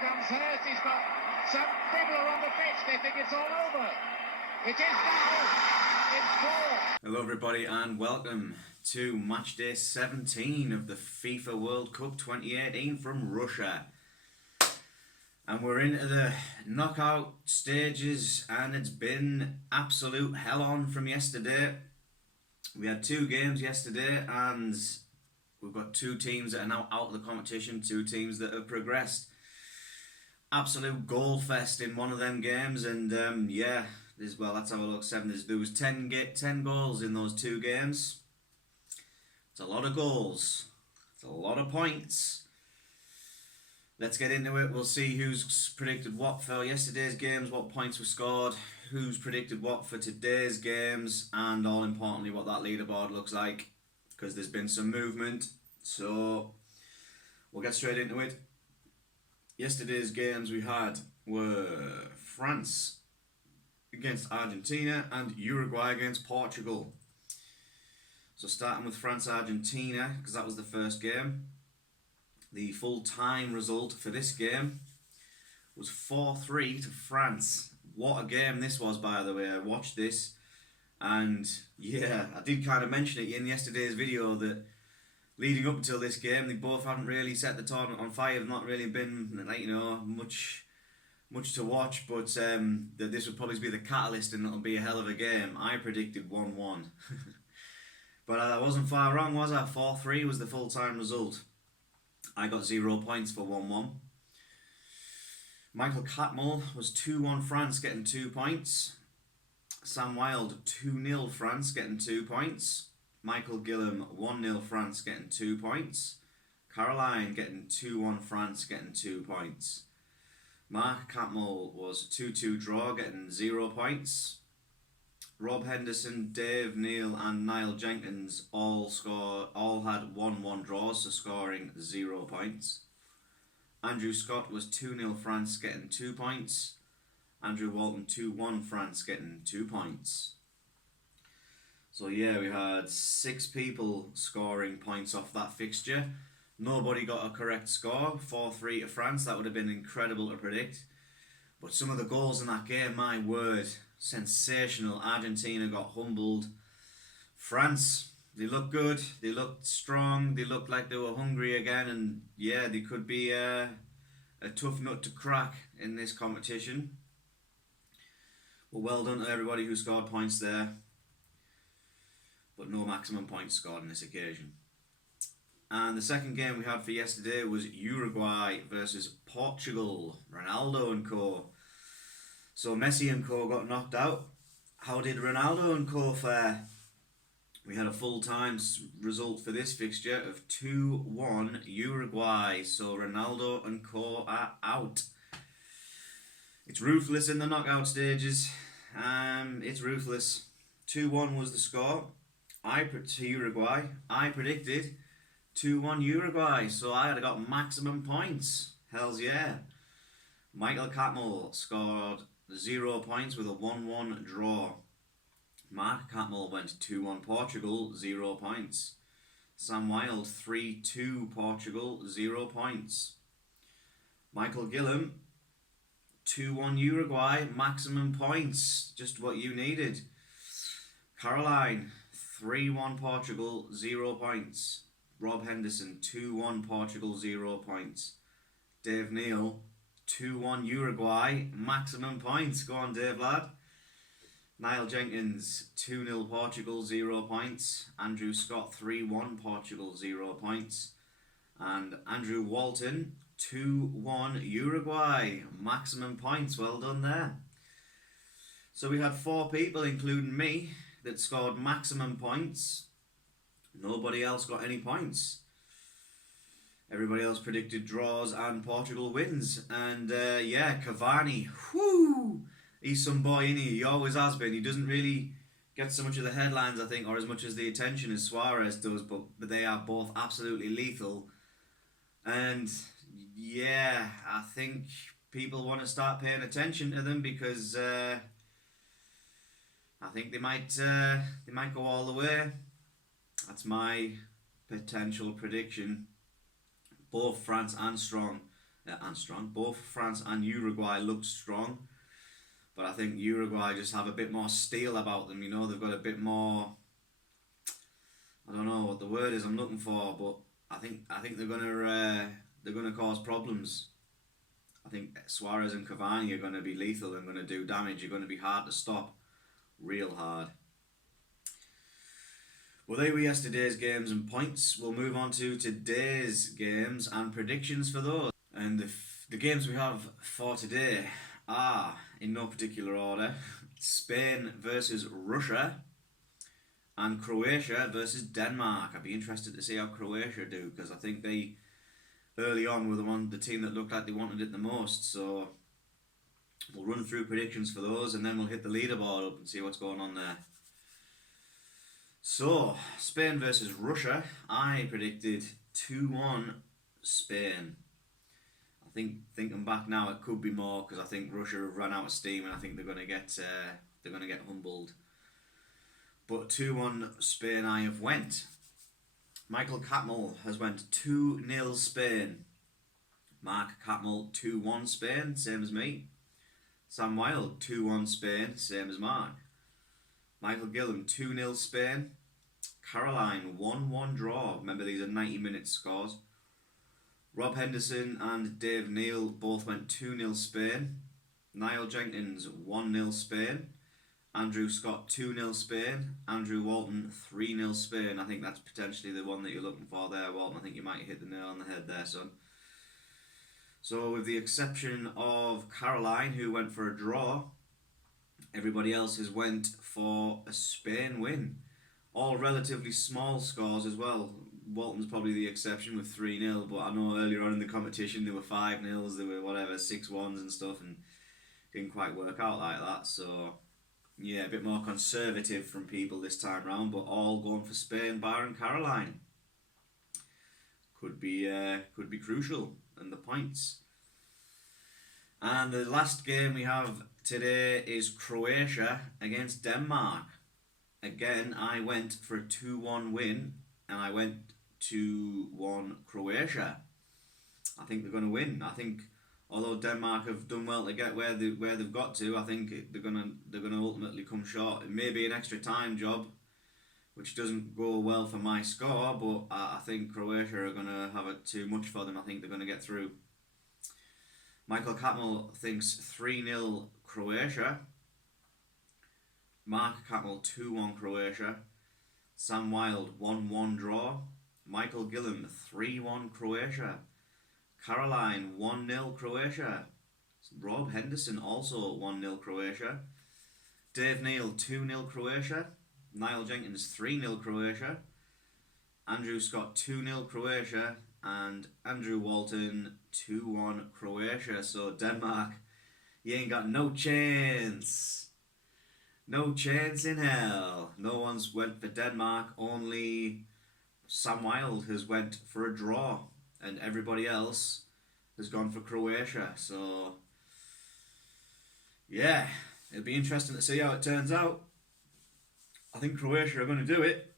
comes Hurst. He's got some people are on the pitch. They think it's all over. It is now. It's 4. Hello everybody and welcome to match day 17 of the FIFA World Cup 2018 from Russia. And we're into the knockout stages and it's been absolute hell on from yesterday. We had 2 games yesterday and we've got 2 teams that are now out of the competition, 2 teams that have progressed. Absolute goal fest in one of them games, and let's have a look. There was 10 goals in those 2 games. It's a lot of goals. It's a lot of points. Let's get into it. We'll see who's predicted what for yesterday's games, what points were scored, who's predicted what for today's games, and all importantly what that leaderboard looks like, because there's been some movement. So we'll get straight into it. Yesterday's games we had were France against Argentina and Uruguay against Portugal. So starting with France-Argentina, because that was the first game. The full-time result for this game was 4-3 to France. What a game this was, by the way. I watched this and yeah, I did kind of mention it in yesterday's video that leading up until this game, they both haven't really set the tournament on fire. They've not really been, much to watch, but that this would probably be the catalyst and it'll be a hell of a game. I predicted 1-1. But I wasn't far wrong, was I? 4-3 was the full-time result. I got 0 points for 1-1. Michael Catmull was 2-1 France, getting 2 points. Sam Wilde 2-0 France, getting 2 points. Michael Gillam 1-0 France, getting 2 points. Caroline getting 2-1 France, getting 2 points. Mark Catmull was 2-2 draw, getting 0 points. Rob Henderson, Dave Neal and Niall Jenkins all had 1-1 draws, so scoring 0 points. Andrew Scott was 2-0 France, getting 2 points. Andrew Walton 2-1 France, getting 2 points. So yeah, we had 6 people scoring points off that fixture. Nobody got a correct score, 4-3 to France. That would have been incredible to predict. But some of the goals in that game, my word, sensational. Argentina got humbled. France, they looked good, they looked strong, they looked like they were hungry again, and yeah, they could be a tough nut to crack in this competition. But well done to everybody who scored points there. But no maximum points scored on this occasion. And the second game we had for yesterday was Uruguay versus Portugal, Ronaldo and co. So Messi and co got knocked out. How did Ronaldo and co fare? We had a full-time result for this fixture of 2-1 Uruguay. So Ronaldo and co are out. It's ruthless in the knockout stages. It's ruthless. 2-1 was the score. To Uruguay. I predicted 2-1 Uruguay, so I had got maximum points. Hells yeah. Michael Catmull scored 0 points with a 1-1 draw. Mark Catmull went 2-1 Portugal, 0 points. Sam Wilde 3-2 Portugal, 0 points. Michael Gillam 2-1 Uruguay, maximum points, just what you needed. Caroline 3-1 Portugal, 0 points. Rob Henderson 2-1 Portugal, 0 points. Dave Neal 2-1 Uruguay, maximum points. Go on, Dave lad. Niall Jenkins 2-0 Portugal, 0 points. Andrew Scott 3-1 Portugal, 0 points. And Andrew Walton 2-1 Uruguay, maximum points. Well done there. So we had 4 people, including me, that scored maximum points. Nobody else got any points. Everybody else predicted draws and Portugal wins. And Cavani, he's some boy, innit? He always has been. He doesn't really get so much of the headlines, I think, or as much as the attention as Suarez does, but they are both absolutely lethal. And yeah, I think people want to start paying attention to them because I think they might go all the way. That's my potential prediction. Both France and Strong and strong. Both France and Uruguay looked strong, but I think Uruguay just have a bit more steel about them. You know, they've got a bit more. I don't know what the word is I'm looking for, but I think they're gonna cause problems. I think Suarez and Cavani are going to be lethal and going to do damage. You're going to be hard to stop, real hard. Well, they were yesterday's games and points. We'll move on to today's games and predictions for those. And the games we have for today are, in no particular order, Spain versus Russia and Croatia versus Denmark. I'd be interested to see how Croatia do, because I think they early on were the team that looked like they wanted it the most. So we'll run through predictions for those, and then we'll hit the leaderboard up and see what's going on there. So, Spain versus Russia, I predicted 2-1 Spain. I think, thinking back now, it could be more, because I think Russia have run out of steam and I think they're going to get humbled. But 2-1 Spain I have went. Michael Catmull has went 2-0 Spain. Mark Catmull 2-1 Spain, same as me. Sam Wilde 2-1 Spain, same as Mark. Michael Gillam 2-0 Spain. Caroline 1-1 draw. Remember, these are 90-minute scores. Rob Henderson and Dave Neal both went 2-0 Spain. Niall Jenkins 1-0 Spain. Andrew Scott 2-0 Spain. Andrew Walton 3-0 Spain. I think that's potentially the one that you're looking for there, Walton. I think you might hit the nail on the head there, son. So with the exception of Caroline, who went for a draw, everybody else has went for a Spain win. All relatively small scores as well. Walton's probably the exception with 3-0, but I know earlier on in the competition there were 5-0s, there were 6-1s and stuff, and didn't quite work out like that. So yeah, a bit more conservative from people this time round, but all going for Spain, barring Caroline. Could be crucial, and the points. And the last game we have today is Croatia against Denmark. Again, I went for a 2-1 win, and I went 2-1 Croatia. I think they're going to win. I think, although Denmark have done well to get where they've got to, I think they're gonna ultimately come short. It may be an extra time job, which doesn't go well for my score, but I think Croatia are gonna have it too much for them. I think they're gonna get through. Michael Catmull thinks 3-0 Croatia. Mark Catmull 2-1 Croatia. Sam Wilde 1-1 draw. Michael Gillam 3-1 Croatia. Caroline 1-0 Croatia. Rob Henderson also 1-0 Croatia. Dave Neal 2-0 Croatia. Niall Jenkins 3-0 Croatia. Andrew Scott 2-0 Croatia. And Andrew Walton 2-1 Croatia. So Denmark, you ain't got no chance. No chance in hell. No one's went for Denmark. Only Sam Wilde has went for a draw, and everybody else has gone for Croatia. So yeah, it'll be interesting to see how it turns out. I think Croatia are going to do it,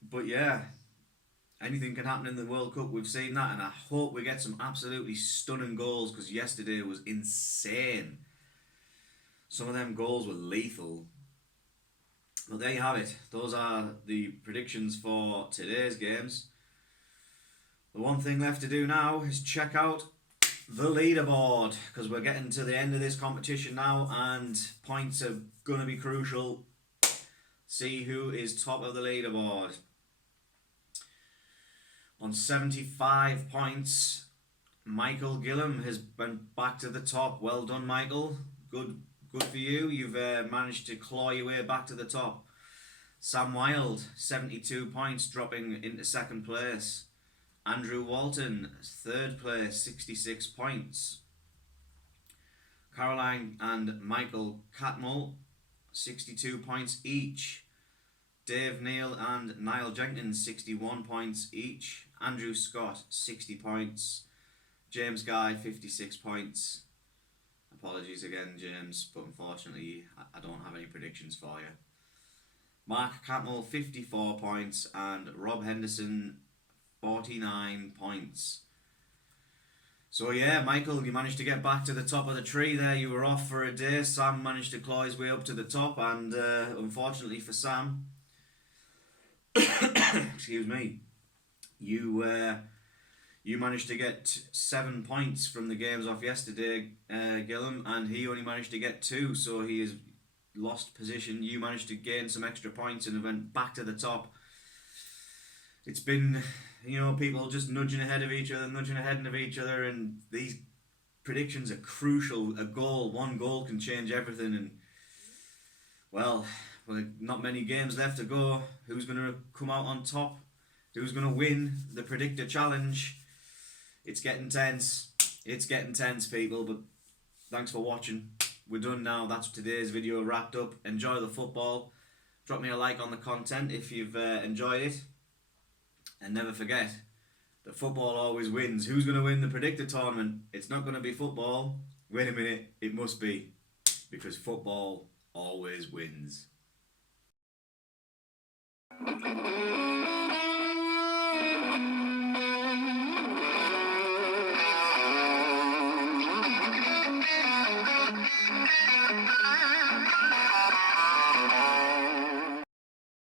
but yeah, anything can happen in the World Cup. We've seen that, and I hope we get some absolutely stunning goals, because yesterday was insane. Some of them goals were lethal. But there you have it. Those are the predictions for today's games. The one thing left to do now is check out the leaderboard, because we're getting to the end of this competition now, and points are going to be crucial. See who is top of the leaderboard. On 75 points, Michael Gillam has been back to the top. Well done, Michael. Good for you. You've managed to claw your way back to the top. Sam Wilde, 72 points, dropping into second place. Andrew Walton, third place, 66 points. Caroline and Michael Catmull, 62 points each. Dave Neal and Niall Jenkins, 61 points each. Andrew Scott, 60 points. James Guy, 56 points. Apologies again, James, but unfortunately I don't have any predictions for you. Mark Catmull, 54 points, and Rob Henderson, 49 points. So yeah, Michael, you managed to get back to the top of the tree there. You were off for a day. Sam managed to claw his way up to the top, and unfortunately for Sam, excuse me, you managed to get 7 points from the games off yesterday, Gillum, and he only managed to get 2, so he has lost position. You managed to gain some extra points and went back to the top. It's been, people just nudging ahead of each other, and these predictions are crucial. One goal can change everything, and well, not many games left to go. Who's going to come out on top? Who's going to win the Predictor Challenge? It's getting tense. It's getting tense, people, but thanks for watching. We're done now. That's today's video wrapped up. Enjoy the football. Drop me a like on the content if you've enjoyed it. And never forget that football always wins. Who's going to win the Predictor tournament? It's not going to be football. Wait a minute, it must be. Because football always wins.